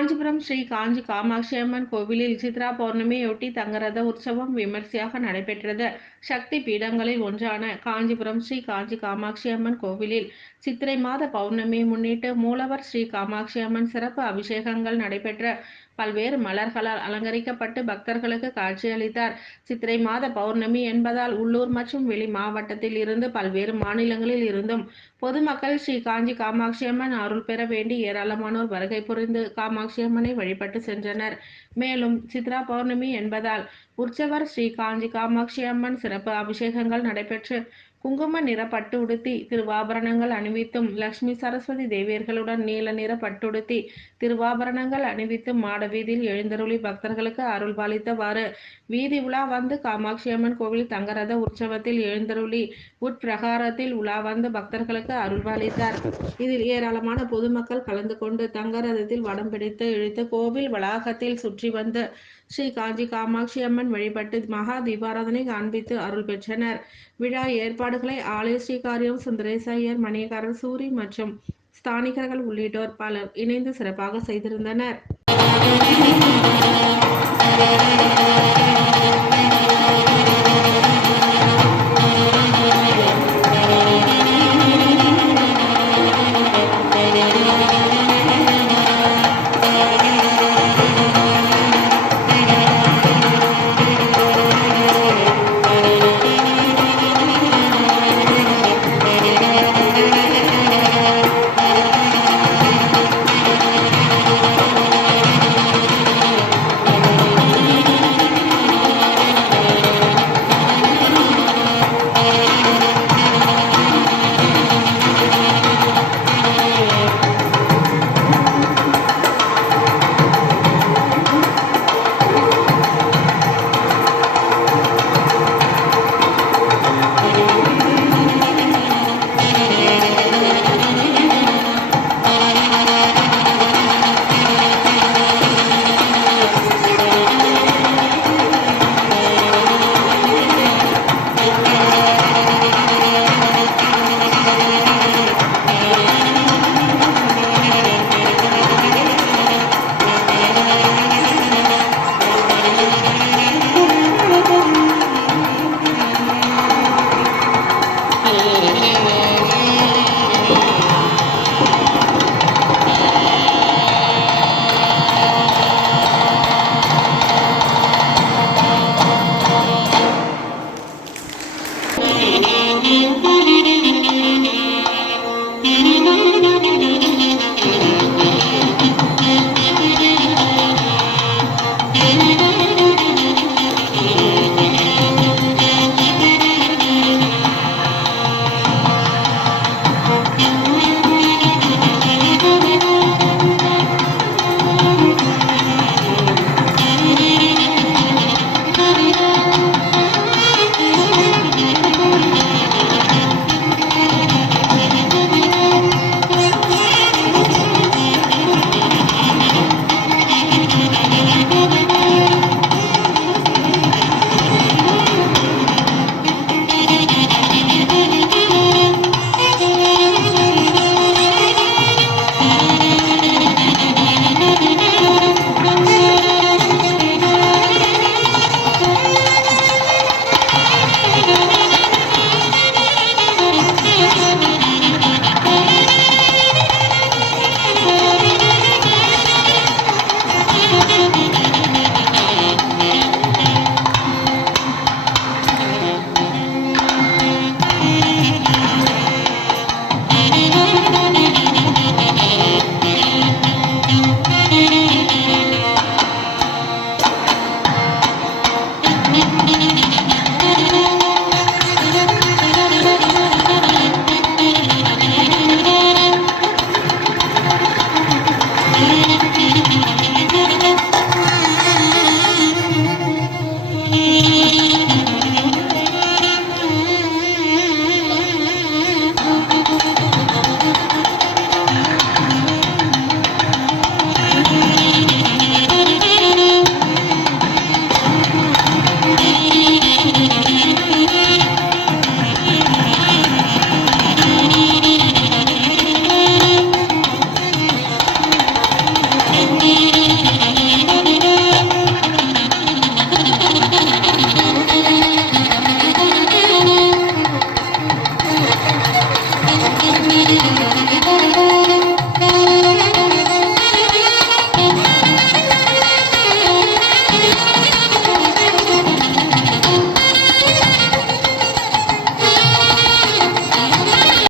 காஞ்சிபுரம் ஸ்ரீ காஞ்சி காமாட்சி அம்மன் கோவிலில் சித்ரா பௌர்ணமியொட்டி தங்கரத உற்சவம் விமர்சையாக நடைபெற்றது. சக்தி பீடங்களில் ஒன்றான காஞ்சிபுரம் ஸ்ரீ காஞ்சி காமாட்சி அம்மன் கோவிலில் சித்திரை மாத பௌர்ணமியை முன்னிட்டு மூலவர் ஸ்ரீ காமாட்சி அம்மன் சிறப்பு அபிஷேகங்கள் நடைபெற்ற பல்வேறு மலர்களால் அலங்கரிக்கப்பட்டு பக்தர்களுக்கு காட்சியளித்தார். சித்திரை மாத பௌர்ணமி என்பதால் உள்ளூர் மற்றும் வெளி மாவட்டத்தில் இருந்து பல்வேறு மாநிலங்களில் இருந்தும் பொதுமக்கள் ஸ்ரீ காஞ்சி காமாட்சி அம்மன் அருள் பெற வேண்டி ஏராளமானோர் வருகை புரிந்து காமாட்சி அம்மனை வழிபட்டு சென்றனர். மேலும் சித்ரா பௌர்ணமி என்பதால் உற்சவர் ஸ்ரீ காஞ்சி காமாட்சி அம்மன் சிறப்பு அபிஷேகங்கள் நடைபெற்று குங்கும நிற பட்டு உடுத்தி திருவாபரணங்கள் அணிவித்தும், லட்சுமி சரஸ்வதி தேவியர்களுடன் நீல நிற பட்டுடுத்தி திருவாபரணங்கள் அணிவித்து மாட வீதியில் எழுந்தருளி பக்தர்களுக்கு அருள் பாலித்தவாறு வீதி உலா வந்து காமாட்சி அம்மன் கோவில் தங்கரத உற்சவத்தில் எழுந்தருளி உட்பிரகாரத்தில் உலா வந்து பக்தர்களுக்கு அருள் பாலித்தார். இதில் ஏராளமான பொதுமக்கள் கலந்து கொண்டு தங்கரதத்தில் வடம் பிடித்து இழுத்து கோவில் வளாகத்தில் சுற்றி வந்து ஸ்ரீ காஞ்சி காமாட்சி அம்மன் வழிபட்டு மகா தீபாராதனை காண்பித்து அருள் பெற்றனர். விழா ஏற்பாடுகளை ஆலய ஸ்ரீகாரியம் சுந்தரேசையர், மணியக்காரர் சூரி மற்றும் ஸ்தானிகர்கள் உள்ளிட்டோர் பலர் இணைந்து சிறப்பாக செய்திருந்தனர்.